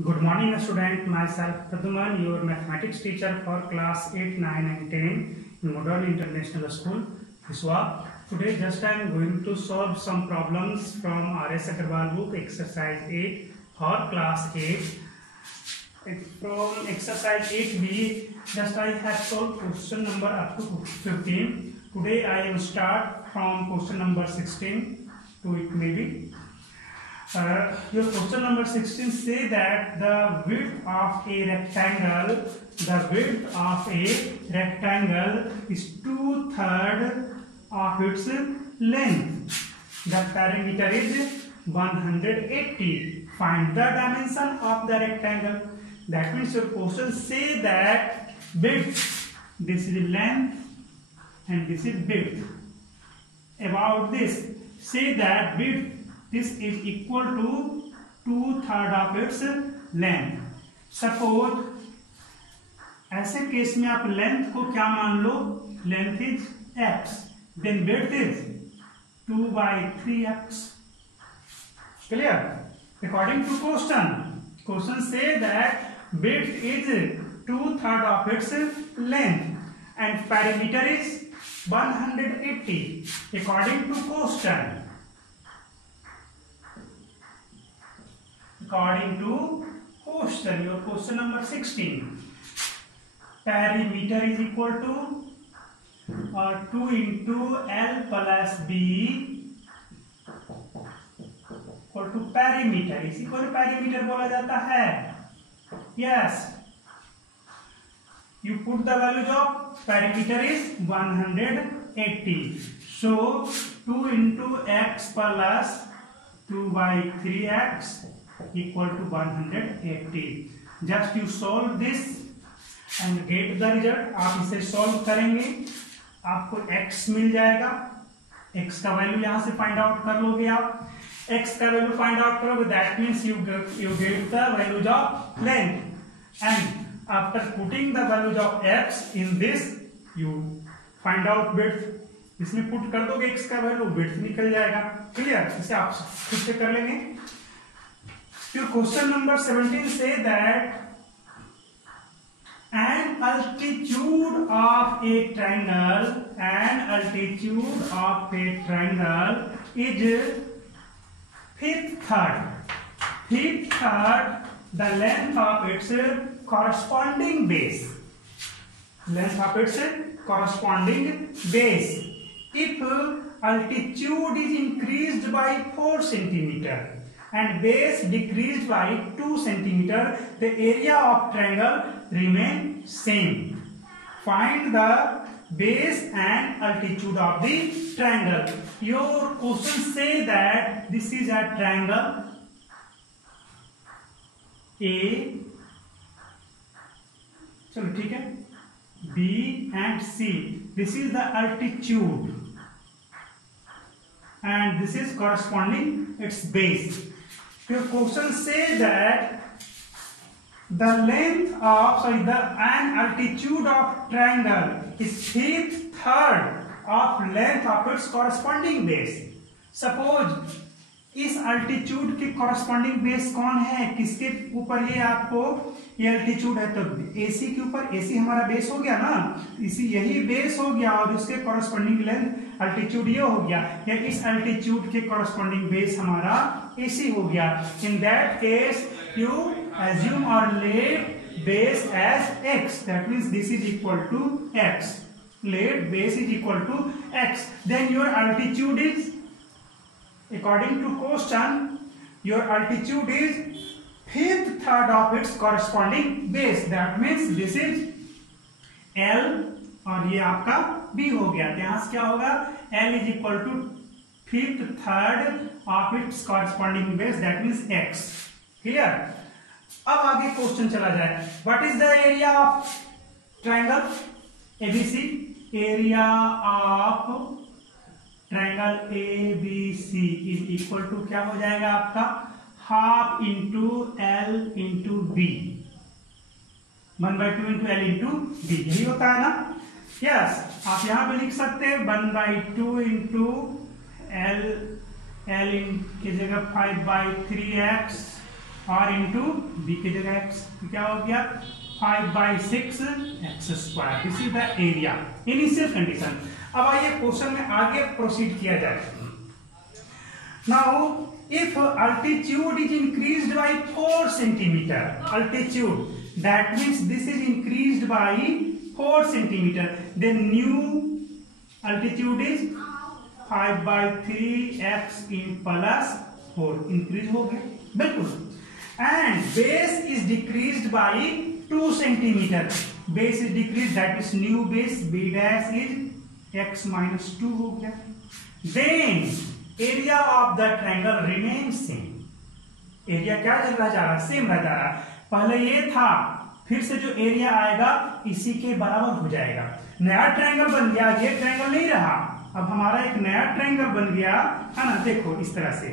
Good morning, student. Myself Praduman, your mathematics teacher for class 8, 9 and 10 in Modern International School, Hiswa. Today just I am going to solve some problems from R.S. Agarwal book, exercise 8 for class 8. From exercise 8b, just I have solved question number up to 15. Today I am start from question number 16 to it maybe. Your question number 16 say that the width of a rectangle is 2/3 of its length. The perimeter is 180. Find the dimension of the rectangle. That means your question say that width, this is length and this is width. About this, say that width, this is equal to 2/3 of its length. Suppose ऐसे केस में आप length को क्या मान लो, length is x, then width is 2/3x. Clear? According to question say that width is 2/3 of its length and perimeter is 180. According to question, your question number 16, perimeter is equal to 2 into L plus B equal to perimeter. इसी को perimeter बोला जाता है. Yes, you put the values of perimeter is 180. So 2 into x plus 2/3x equal to 180. Just you solve this and get the result. आप इसे solve करेंगे, आपको x मिल जाएगा. x का वैल्यू यहां से फाइंड आउट कर लोगे. आप x का वैल्यू फाइंड आउट करोगे, that means you get the values of length, and after putting the values of x in this you find out width. इसमें पुट कर दोगे x का वैल्यू, width निकल जाएगा. क्लियर? इसे आप खुद से कर लेंगे. Your question number 17 say that an altitude of a triangle is fifth third the length of its corresponding base. If altitude is increased by 4 centimeter and base decreased by 2 centimeter, the area of triangle remain same. Find the base and altitude of the triangle. Your question say that this is a triangle A, चलो ठीक है, B and C. This is the altitude and this is corresponding its base. Your question say that an altitude of triangle is 5th third of length of its corresponding base. Suppose इस altitude के corresponding base कौन है, किसके ऊपर ये आपको ये altitude है, तो AC के ऊपर. AC हमारा बेस हो गया ना, इसी यही बेस हो गया और उसके कॉरस्पॉन्डिंग लेंथ अल्टीट्यूड ये हो गया. या इस अल्टीट्यूड के कॉरस्पॉन्डिंग बेस हमारा AC हो गया. In that case you assume or let base as x. That means this is equal to x. Let base is equal to x. Then your altitude is, according to question, your altitude is 5th third of its corresponding base. That means this is L और ये आपका B हो गया. यहाँ से क्या होगा, L is equal to 5th third of its corresponding base. That means x. Clear? अब आगे क्वेश्चन चला जाए. What is the area of triangle ABC? Area of triangle ABC is equal to क्या हो जाएगा आपका, half into L into B. 1/2 into L into B. यही होता है ना. Yes, आप यहां पे लिख सकते हैं 1/2 into L की जगह 5/3x और इंटू बी की जगह एक्स, तो क्या हो गया 5/6 x square. This is the area initial condition. अब आइए क्वेश्चन में आगे प्रोसीड किया जाए। Now if altitude is increased by 4 centimeter, altitude, that means this is increased by 4 centimeter, then new altitude is 5/3x in plus 4, increase हो गया बिल्कुल। and base is decreased by 2 centimeter, base is decreased, that is new base, b dash is x minus 2 हो गया। then area of the triangle remain same, area क्या रह जा रहा, same रह जा रहा। पहले ये था, फिर से जो एरिया आएगा इसी के बराबर हो जाएगा। नया ट्रायंगल बन गया, ये ट्रायंगल नहीं रहा, अब हमारा एक नया ट्रायंगल बन गया है ना। देखो इस तरह से,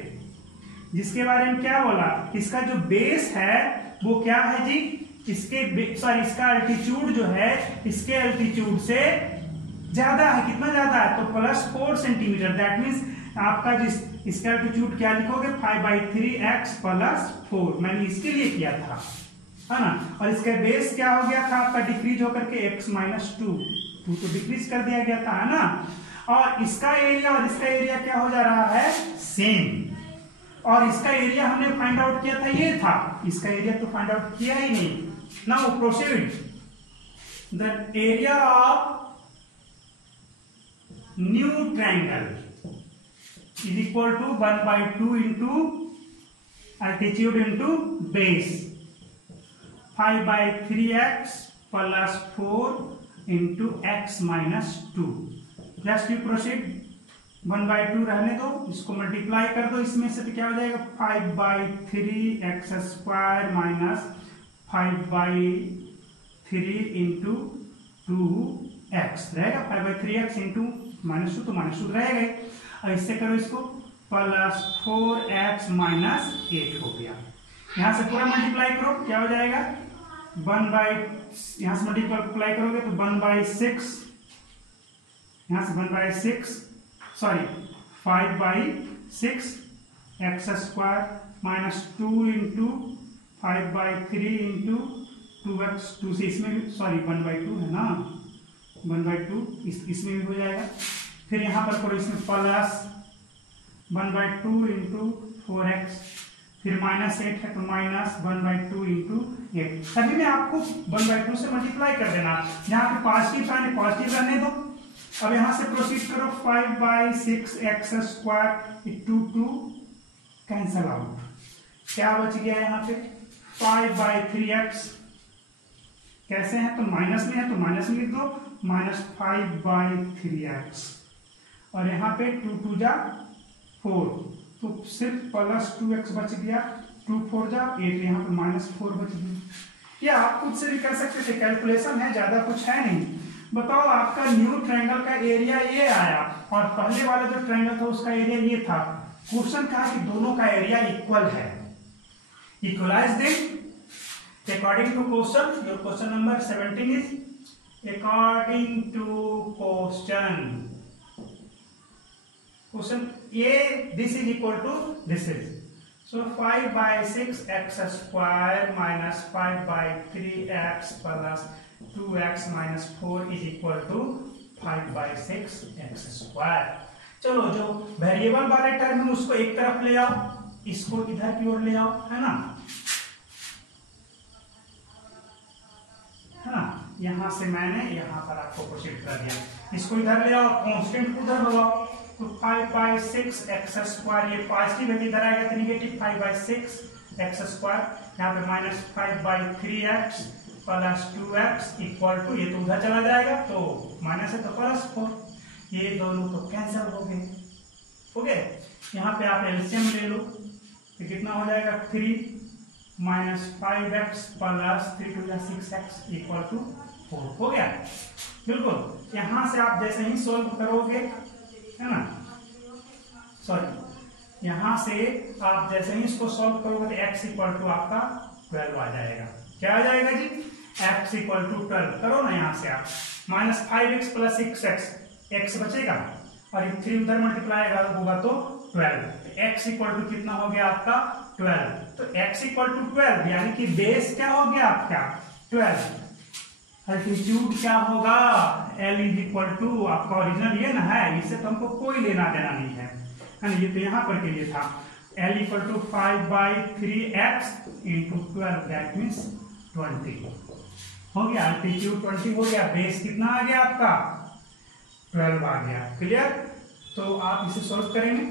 जिसके बारे में क्या बोला, इसका जो बेस है वो क्या है जी, इसका अल्टीट्यूड जो है इसके अल्टीट्यूड से ज्यादा है। कितना ज्यादा है, तो +4 सेंटीमीटर। दैट मीन्स आपका जिस इसका एल्टीट्यूड क्या लिखोगे 5/3x + 4, मैंने इसके लिए किया था, है ना। और इसका बेस क्या हो गया था आपका, डिक्रीज होकर के x - 2 तो डिक्रीज कर दिया गया था, है ना। और इसका एरिया और इसका एरिया क्या हो जा रहा है, सेम। और इसका एरिया हमने फाइंड आउट किया था, ये था, इसका एरिया तो फाइंड आउट किया ही नहीं। Now proceed, the area of new triangle is equal to 1/2 into altitude into base, 5/3x + 4 into x - 2। Just you proceed, 1/2 रहने दो, इसको मल्टीप्लाई कर दो इसमें से, तो क्या हो जाएगा 5/3x² - 5/3 into 2x रहेगा। 5/3x into -2 तो -2 रहेगा। और इससे करो इसको, +4x - 8 हो गया। यहां से पूरा मल्टीप्लाई करो, क्या हो जाएगा, यहां से मल्टीप्लाई करोगे तो 1/6, यहां से 1/6 sorry 5/6 x² - 2 into 5/3 into 2x, 2 से इसमें सॉरी 1/2 है ना, 1/2 इसमें भी हो जाएगा। फिर यहां पर करो, इसमें +1/2 into 4x, फिर -8 है तो -1/2 into 8। सभी में आपको 1/2 से मल्टीप्लाई कर देना, जहां पे पॉजिटिव साइन है पॉजिटिव रहने दो। अब यहां से प्रोसीड करो, 5/6 x² into 2 कैंसल आउट, क्या बच गया यहाँ पे 5/3x, कैसे है तो माइनस में है तो माइनस में लिख दो, -5/3x, और यहाँ पे 2 × 2 = 4, तो सिर्फ +2x बच गया, 2 × 4 = 8, यहाँ पे -4 बच गया। या आप खुद से भी कर सकते थे, कैलकुलेशन है, ज्यादा कुछ है नहीं। बताओ आपका न्यू ट्रायंगल का एरिया ये आया और पहले वाला जो ट्रायंगल था उसका एरिया ये था। क्वेश्चन कहा कि दोनों का एरिया इक्वल है, equalize them according to question. Your question number 17 is according to question A, this is equal to this is, so 5/6 x² - 5/3x + 2x - 4 is equal to 5/6 x²। चलो जो variable वाले term है उसको एक तरफ ले आओ, इसको इधर की ओर ले आओ, है ना। यहां से मैंने यहां पर आपको प्रोसीड कर दिया, इसको इधर ले आओ, कांस्टेंट को उधर लगाओ, तो 5/6 x², ये पॉजिटिव है इधर आएगा तो नेगेटिव 5/6 x², यहाँ पे -5/3x + 2x = ये तो उधर चला जाएगा तो माइनस है तो +4, ये दोनों तो कैंसिल हो गए, हो गए। यहाँ पे आप एलसीएम ले लो तो कितना हो जाएगा 3 - 5x + 3 × 6x = 4 हो गया। बिल्कुल, यहां से आप जैसे ही सोल्व करोगे, है ना, सॉरी यहां से आप जैसे ही इसको सॉल्व करोगे तो x = आपका 12 आ जाएगा। क्या आ जाएगा जी, x = 12 करो ना, यहां से आप -5x + 6x, x बचेगा और 3 उधर मल्टीप्लाई होगा तो 12, x = कितना हो गया आपका 12, तो x इक्वल टू 12 यानी कि बेस क्या हो गया आपका 12। अल्टीट्यूड क्या होगा L इज इक्वल टू आपका ओरिजिनल ये ना है, इससे तो हमको कोई लेना देना नहीं है ना, ये तो यहाँ पर के लिए था। L equal to 5/3x into 12 that means 20 हो गया। अल्टीट्यूड 20 हो गया, बेस कितना आ गया आपका 12 आ गया। क्लियर? तो आप इसे सॉल्व करेंगे।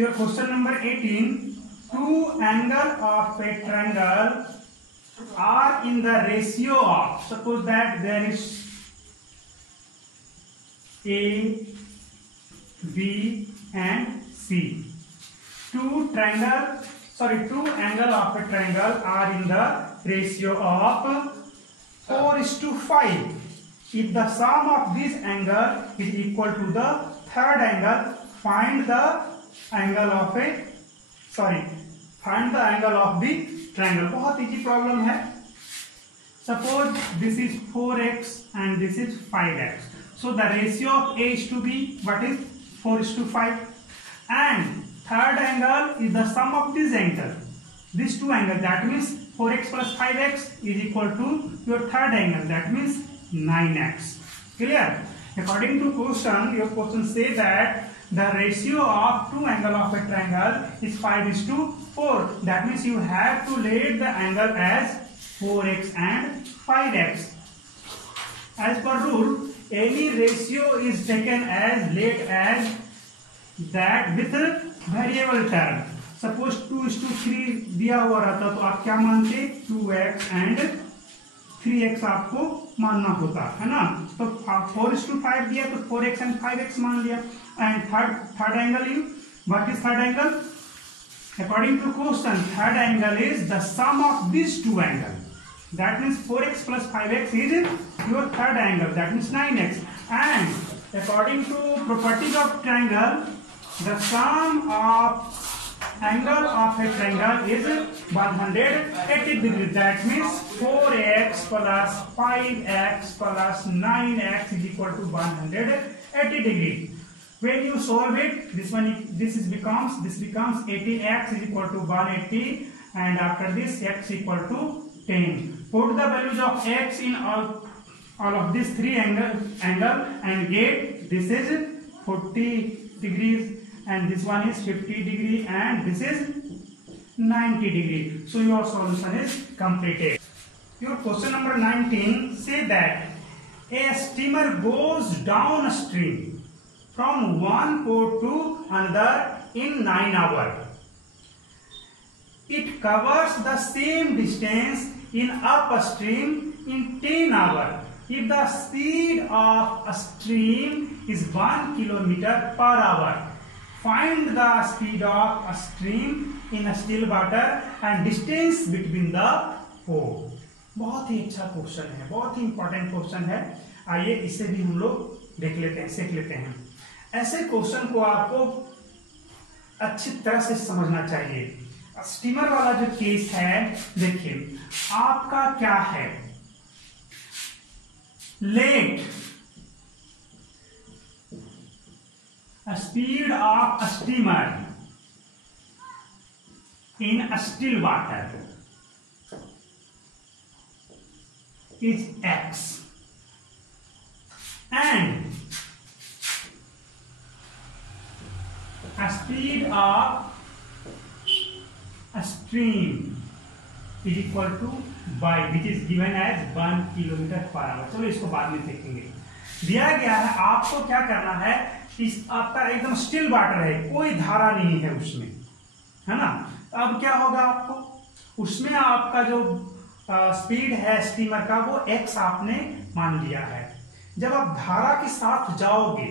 Your question number 18, two angle of a triangle are in the ratio of, suppose that there is A, B and C. Two angle of a triangle are in the ratio of 4:5. If the sum of this angle is equal to the third angle, find the angle of the triangle। बहुत easy problem है। Suppose this is 4x and this is 5x, so the ratio of A is to B what is 4:5, and third angle is the sum of this angle, these two angles, that means 4x plus 5x is equal to your third angle, that means 9x। clear? According to question, your question say that the ratio of two angle of a triangle is 5:4, that means you have to let the angle as 4x and 5x। as per rule, any ratio is taken as late as that with variable term। suppose 2:3 दिया हुआ रहता तो आप क्या मानते 2x and 3x आपको मानना होता है ना, तो 4:5 दिया तो 4x and 5x मान लिया। and third angle you, what is third angle? According to question, third angle is the sum of these two angles, that means 4x plus 5x is your third angle, that means 9x। and according to properties of triangle, the sum of angle of a triangle is 180 degrees, that means 4x plus 5x plus 9x is equal to 180 degrees। when you solve it, this becomes 80x is equal to 180, and after this x equal to 10। put the values of x in all of these three angle and get this is 40 degrees and this one is 50 degree and this is 90 degree। so your solution is completed। your question number 19 say that a steamer goes downstream from one port to another in 9 hours। it covers the same distance in upstream in 10 hours if the speed of a stream is 1 km/h। find the speed of a stream in a still water and distance between the port। बहुत ही अच्छा question है, बहुत ही important question है। आइए इसे भी हम लोग देख लेते हैं, सीख लेते हैं। ऐसे क्वेश्चन को आपको अच्छी तरह से समझना चाहिए। स्टीमर वाला जो केस है, देखिए आपका क्या है, let speed of steamer in still water is x and a speed of a stream is equal to y, which is given as 1 km/h। चलो इसको बाद में देखेंगे। दिया गया है आपको क्या करना है, इस आपका एकदम स्टिल वाटर है, कोई धारा नहीं है उसमें, है ना। अब क्या होगा, आपको उसमें आपका जो स्पीड है स्टीमर का वो x आपने मान लिया है। जब आप धारा के साथ जाओगे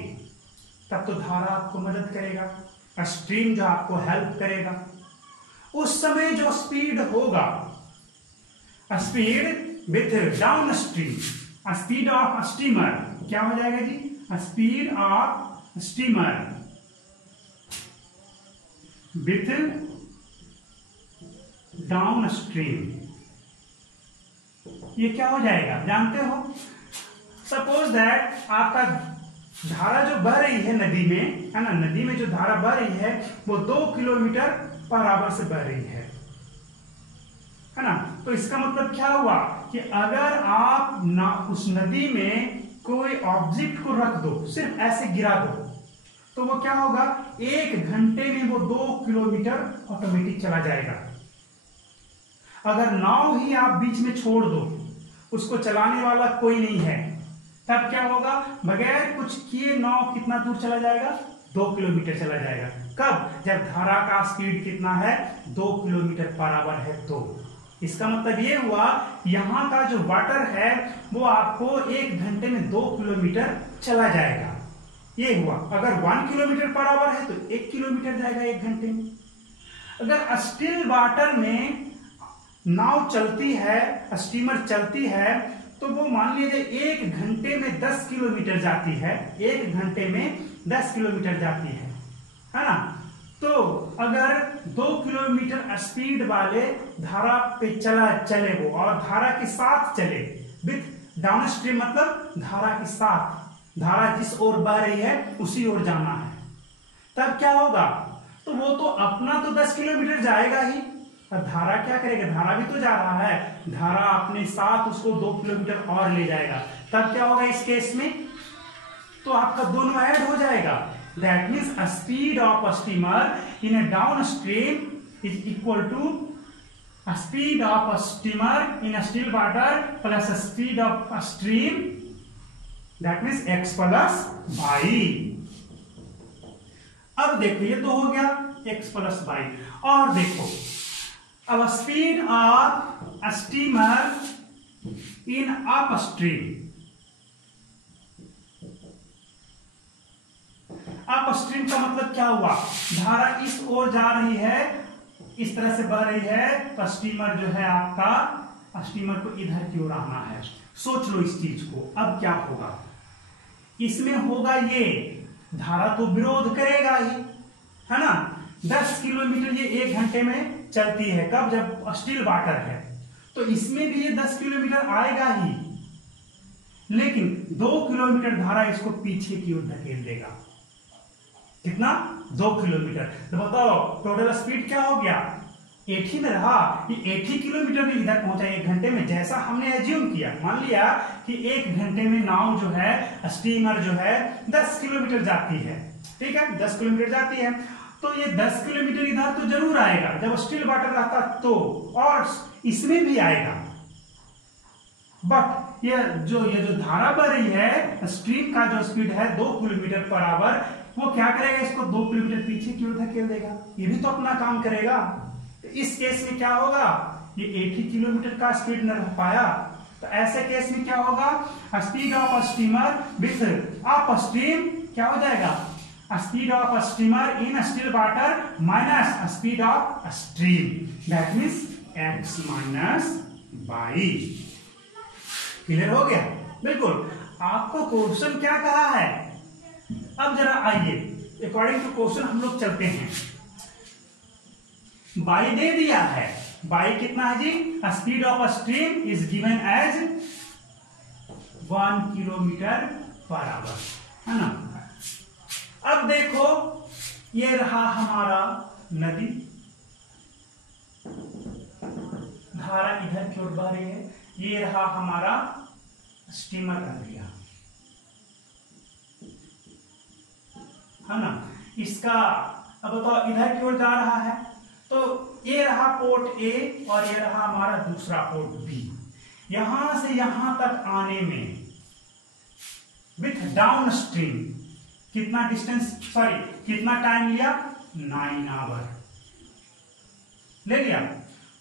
तब तो धारा आपको मदद करेगा, स्ट्रीम जो आपको हेल्प करेगा। उस समय जो स्पीड होगा, speed with downstream, speed of steamer क्या हो जाएगा जी, speed of steamer with downstream, ये क्या हो जाएगा जानते हो। सपोज दैट आपका धारा जो बह रही है नदी में, है ना, नदी में जो धारा बह रही है वो 2 km/h से बह रही है। है ना। तो इसका मतलब क्या हुआ कि अगर आप ना उस नदी में कोई ऑब्जेक्ट को रख दो, सिर्फ ऐसे गिरा दो, तो वो क्या होगा, 1 घंटे में वो 2 किलोमीटर ऑटोमेटिक चला जाएगा। अगर नाव ही आप बीच में छोड़ दो, उसको चलाने वाला कोई नहीं है, तब क्या होगा, बगैर कुछ किए नाव कितना दूर चला जाएगा, 2 किलोमीटर चला जाएगा। कब, जब धारा का स्पीड कितना है, 2 किलोमीटर पर आवर है। तो इसका मतलब ये हुआ, यहां का जो वाटर है वो आपको 1 घंटे में 2 किलोमीटर चला जाएगा। ये हुआ। अगर 1 किलोमीटर पर आवर है तो 1 किलोमीटर जाएगा 1 घंटे में। अगर स्टिल वाटर में नाव चलती है, स्टीमर चलती है, तो वो मान लीजिए 1 घंटे में 10 किलोमीटर जाती है, 1 घंटे में 10 किलोमीटर जाती है ना। तो अगर 2 किलोमीटर स्पीड वाले धारा पे चले वो, और धारा के साथ चले, विथ डाउन स्ट्रीम मतलब धारा के साथ, धारा जिस ओर बह रही है उसी ओर जाना है, तब क्या होगा, तो वो तो अपना तो 10 किलोमीटर जाएगा ही, और धारा क्या करेगा, धारा भी तो जा रहा है, धारा अपने साथ उसको 2 किलोमीटर और ले जाएगा। तब क्या होगा इस केस में, तो आपका दोनों ऐड हो जाएगा। That means speed of steamer in a downstream is equal to speed of steamer in still water plus speed of stream, that means x plus y। अब देखो ये तो हो गया x प्लस y, और देखो अब speed of steamer in upstream, upstream का मतलब क्या हुआ, धारा इस ओर जा रही है, इस तरह से बह रही है, तो स्टीमर जो है आपका, स्टीमर को इधर की ओर आना है। सोच लो इस चीज को। अब क्या होगा, इसमें होगा ये, धारा तो विरोध करेगा ही, है ना। 10 किलोमीटर ये 1 घंटे में चलती है, कब, जब स्टिल वाटर है, तो इसमें भी ये 10 किलोमीटर आएगा ही, लेकिन 2 किलोमीटर धारा इसको पीछे की ओर धकेल देगा। कितना, 2 किलोमीटर। तो बताओ टोटल स्पीड क्या हो गया, 80 में रहा, ये 80 किलोमीटर में इधर पहुंचा 1 घंटे में। जैसा हमने एज्यूम किया, मान लिया कि 1 घंटे में नाव जो है, स्टीमर जो है 10 किलोमीटर जाती है, ठीक है, 10 किलोमीटर जाती है, तो ये 10 किलोमीटर इधर तो जरूर आएगा जब स्टिल वाटर रहता तो, और इसमें भी आएगा। बट ये जो धारा बह रही है, स्ट्रीम का जो स्पीड है 2 किलोमीटर पर आवर, वो क्या करेगा, इसको 2 किलोमीटर पीछे की ओर धकेल देगा। ये भी तो अपना काम करेगा। तो इस केस में क्या होगा, ये 80 किलोमीटर का स्पीड न रह पाया, तो ऐसे केस में क्या होगा, speed of steamer with up stream क्या हो जाएगा, speed of steamer in still water minus speed of stream, that means x minus y। Clear हो गया, बिल्कुल। आपको क्वेश्चन क्या कहा है, अब जरा आइए अकॉर्डिंग टू क्वेश्चन हम लोग चलते हैं। बाई दे दिया है, बाई कितना है जी, speed of stream is given as 1 kilometre per hour, है ना। अब देखो ये रहा हमारा नदी, धारा इधर की ओर बह रही है, ये रहा हमारा स्टीमर एरिया, है ना। इसका अब बताओ इधर की ओर जा रहा है, तो ये रहा पोर्ट ए और ये रहा हमारा दूसरा पोर्ट बी। यहां से यहां तक आने में विथ डाउन स्ट्रीम कितना डिस्टेंस, सॉरी कितना टाइम लिया, 9 आवर ले लिया।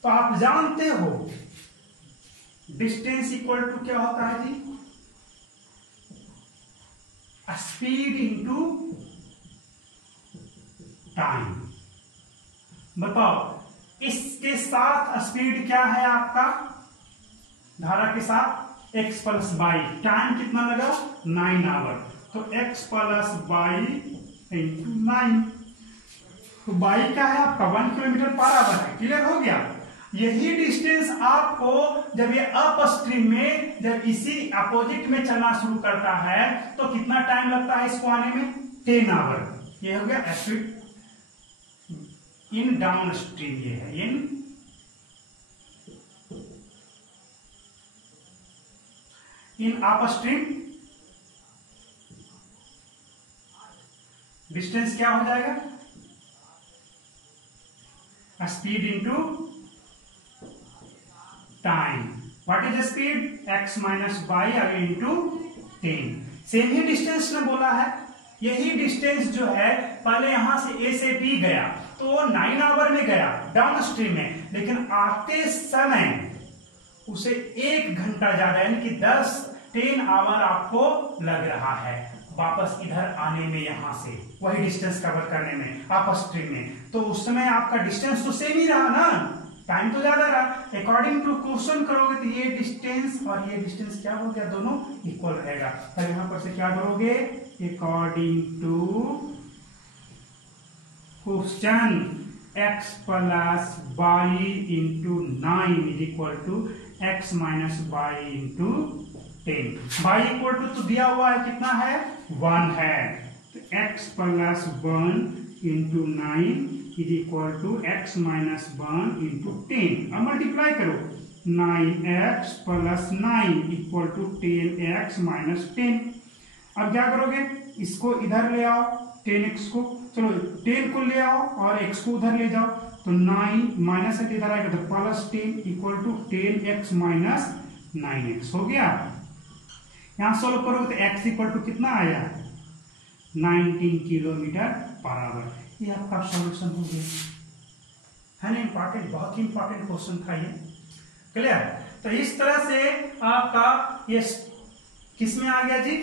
तो आप जानते हो डिस्टेंस इक्वल टू क्या होता है जी, स्पीड इंटू टाइम। बताओ इसके साथ स्पीड क्या है आपका, धारा के साथ x प्लस वाई, टाइम कितना लगा 9 आवर, तो x प्लस वाई इंटू 9, तो वाई क्या है आपका 1 किलोमीटर पर आवर है। क्लियर हो गया। यही डिस्टेंस आपको जब ये अप स्ट्रीम में, जब इसी अपोजिट में चलना शुरू करता है तो कितना टाइम लगता है इसको आने में, 10 आवर। ये हो गया स्पीड इन डाउन स्ट्रीम, ये है इन इन अपस्ट्रीम, डिस्टेंस क्या हो जाएगा, speed into time. What is the speed, x minus Y आगे इंटू 10। सेम ही डिस्टेंस ने बोला है, यही डिस्टेंस जो है पहले यहां से A से B गया तो 9 आवर में गया डाउन स्ट्रीम में, लेकिन आते समय उसे 1 घंटा ज्यादा यानी कि 10 आवर आपको लग रहा है वापस इधर आने में, यहां से वही डिस्टेंस कवर करने में अप स्ट्रीम में। तो उस समय आपका डिस्टेंस तो सेम ही रहा ना, टाइम तो ज्यादा रहा। अकॉर्डिंग टू क्वेश्चन करोगे तो ये डिस्टेंस और ये डिस्टेंस क्या हो गया, दोनों इक्वल रहेगा। तो यहां पर से क्या करोगे, according to question x plus Y into 9 is equal to x minus Y into 10। Y equal to तो दिया हुआ है कितना है, 1 है, तो x plus 1 into 9 is equal to x minus 1 into 10। अब मल्टीप्लाई करो, 9x plus 9 equal to 10x minus 10। अब क्या करोगे, इसको इधर ले आओ, 10x को, चलो 10 को ले आओ और x को उधर ले जाओ, तो 9 माइनस इधर आएगा तो plus 10 equal to 10x minus 9x हो गया। यहां सोल्व करोगे तो x इक्वल टू कितना आया, 19 किलोमीटर पर आवर। ये आपका सॉल्यूशन हो गया है ना, इंपॉर्टेंट, बहुत ही इंपॉर्टेंट क्वेश्चन था ये, क्लियर। तो इस तरह से आपका ये किसमें आ गया जी,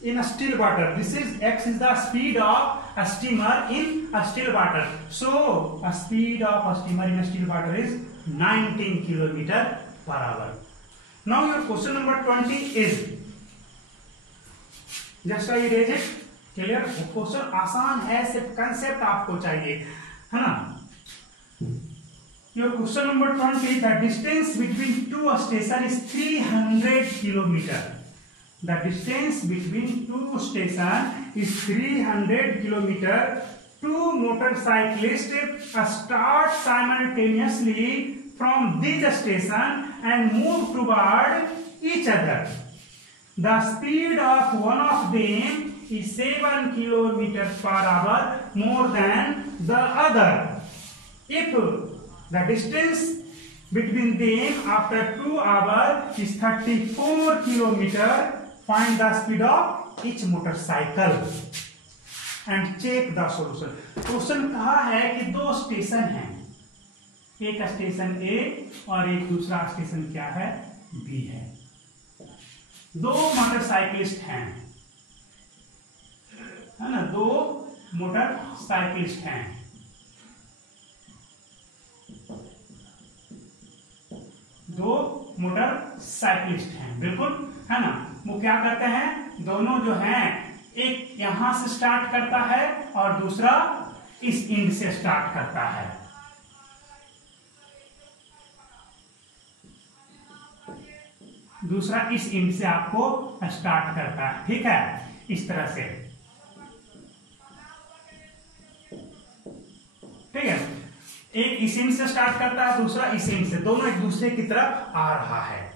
in a still water. This is x is the speed of a steamer in a still water. So a speed of a steamer in a still water is 19 kilometer per hour. Now your question number 20 is just I erase it. Clear? Question आसान है, सिर्फ concept आपको चाहिए, है ना। Your question number 20, the distance between two stations is 300 kilometer. The distance between two stations is 300 kilometer. Two motorcyclists start simultaneously from this station and move toward each other. The speed of one of them is 7 kilometers per hour more than the other. If the distance between them after 2 hours is 34 kilometers, find the speed of each motorcycle and check the solution. Question कहा है कि दो station हैं, एक station A और एक दूसरा station क्या है, B है। दो मोटरसाइकिलिस्ट हैं, है ना, दो मोटरसाइकिलिस्ट हैं। दो मोटरसाइकिलिस्ट हैं, बिल्कुल, है ना। वो क्या करते हैं, दोनों जो हैं, एक यहां से स्टार्ट करता है और दूसरा इस एंड से स्टार्ट करता है। दूसरा इस एंड से आपको स्टार्ट करता है, ठीक है, इस तरह से, ठीक है। एक इस एंड से स्टार्ट करता है, दूसरा इस एंड से, दोनों एक दूसरे की तरफ आ रहा है।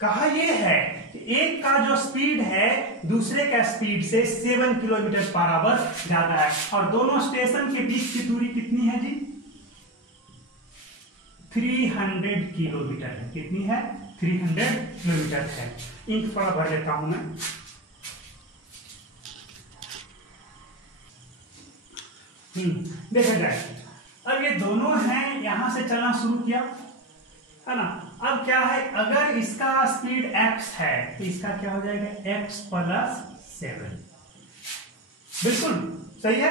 कहा यह है कि एक का जो स्पीड है दूसरे का स्पीड से 7 किलोमीटर पर आवर ज्यादा है, और दोनों स्टेशन के बीच की दूरी कितनी है जी, 300 किलोमीटर है। कितनी है, 300 किलोमीटर है। इंक थोड़ा भर लेता हूं मैं। देखा जाए, अब ये दोनों हैं, यहां से चलना शुरू किया, है ना। अब क्या है, अगर इसका स्पीड x है तो इसका क्या हो जाएगा, x प्लस 7। बिल्कुल सही है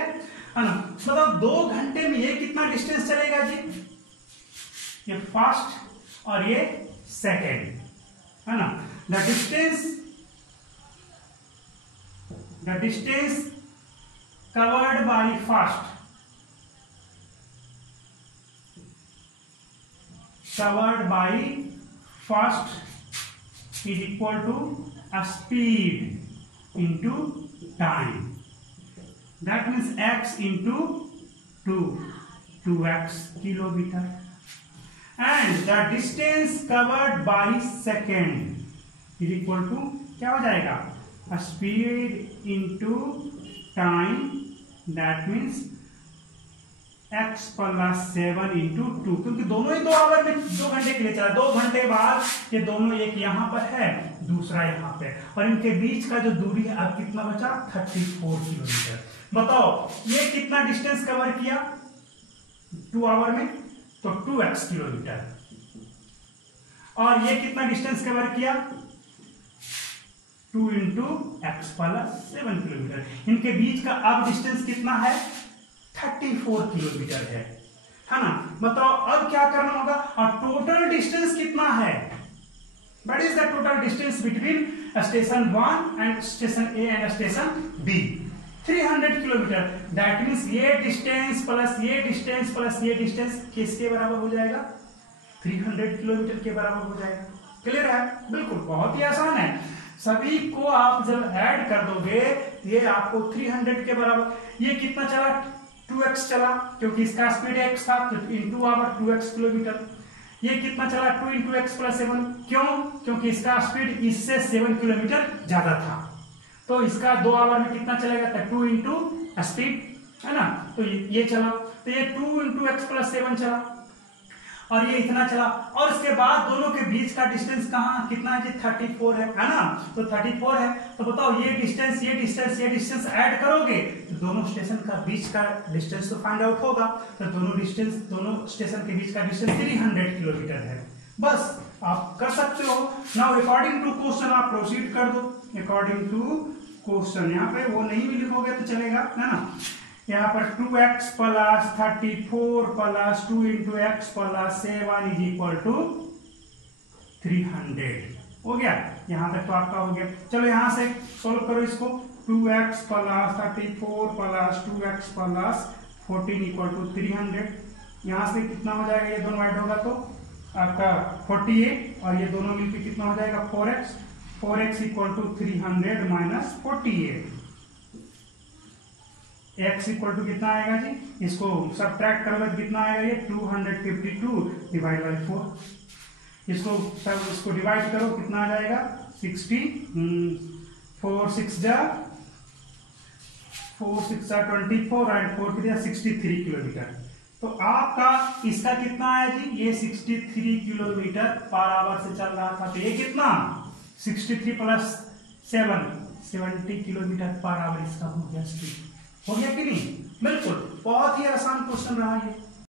ना। मतलब 2 घंटे में ये कितना डिस्टेंस चलेगा जी, ये फर्स्ट और ये सेकेंड, है ना। The distance covered by first covered by first is equal to a speed into time. That means x into 2x kilometer. And the distance covered by second is equal to क्या हो जाएगा, speed into time, that means x plus 7 into 2, क्योंकि दोनों ही 2 our में 2 घंटे के लिए चला, 2 घंटे बाद ये दोनों, एक यहाँ पर है दूसरा यहाँ पे, और इनके बीच का जो दूरी है अब कितना बचा, 34 किलोमीटर। बताओ ये कितना डिस्टेंस कवर किया 2 आवर में, तो 2x किलोमीटर, और ये कितना डिस्टेंस कवर किया 2 इंटू एक्स प्लस 7 किलोमीटर। इनके बीच का अब डिस्टेंस कितना है, 34 किलोमीटर है ना। बताओ अब क्या करना होगा, और टोटल डिस्टेंस कितना है, what is the total distance between station 1 and station A and station B, 300 kilometre. That means ये डिस्टेंस प्लस ये डिस्टेंस प्लस ये डिस्टेंस किसके बराबर हो जाएगा, 300 किलोमीटर के बराबर हो जाएगा। क्लियर है, बिल्कुल बहुत ही आसान है। सभी को आप जब ऐड कर दोगे ये आपको 300 के बराबर, ये कितना चला 2x चला, क्योंकि इसका स्पीड x था, तो इंटू आवर 2x किलोमीटर। ये कितना चला 2 इंटू एक्स प्लस 7, क्यों, क्योंकि इसका स्पीड इससे 7 किलोमीटर ज्यादा था, तो इसका 2 आवर में कितना चलेगा, 2 इंटू स्पीड, है ना। तो ये चला, तो ये 2 इंटू एक्स प्लस 7 चला, और ये इतना चला, और इसके बाद दोनों के बीच का डिस्टेंस कहाँ कितना है, 34 है ना। तो 34 है, तो बताओ ये डिस्टेंस ये डिस्टेंस ये डिस्टेंस ऐड करोगे तो दोनों स्टेशन का बीच का डिस्टेंस तो फाइंड आउट होगा। तो दोनों स्टेशन के बीच का डिस्टेंस 300 किलोमीटर है। बस आप कर सकते हो। नाउ अकॉर्डिंग टू क्वेश्चन आप प्रोसीड कर दो। अकॉर्डिंग टू क्वेश्चन, यहाँ पे वो नहीं भी लिखोगे तो चलेगा, है ना। यहाँ पर 2x plus 34 plus 2 into X plus 7 is equal to 300 हो गया। यहाँ तक तो आपका हो गया। चलो यहाँ से सोल्व करो इसको। 2x plus 34 plus 2x plus 14 equal to 300। यहाँ से कितना हो जाएगा, ये दोनों ऐड होगा तो आपका 48, और ये दोनों मिलकर कितना हो जाएगा 4x equal to 300 minus 48। x equal to कितना आएगा जी, इसको सब्ट्रैक्ट करोगे तो कितना आएगा, ये 252 डिवाइड बाई 4। इसको डिवाइड करो कितना आ जाएगा 60, 4 6 जा 24 एंड 4 3 63 किलोमीटर। तो आपका इसका कितना है जी, ये 63 किलोमीटर पर आवर से चल रहा था। तो ये कितना 63 प्लस 7 70 किलोमीटर पर आवर इसका हो गया स्पीड। हो गया कि नहीं, बिल्कुल बहुत ही आसान क्वेश्चन रहा ये।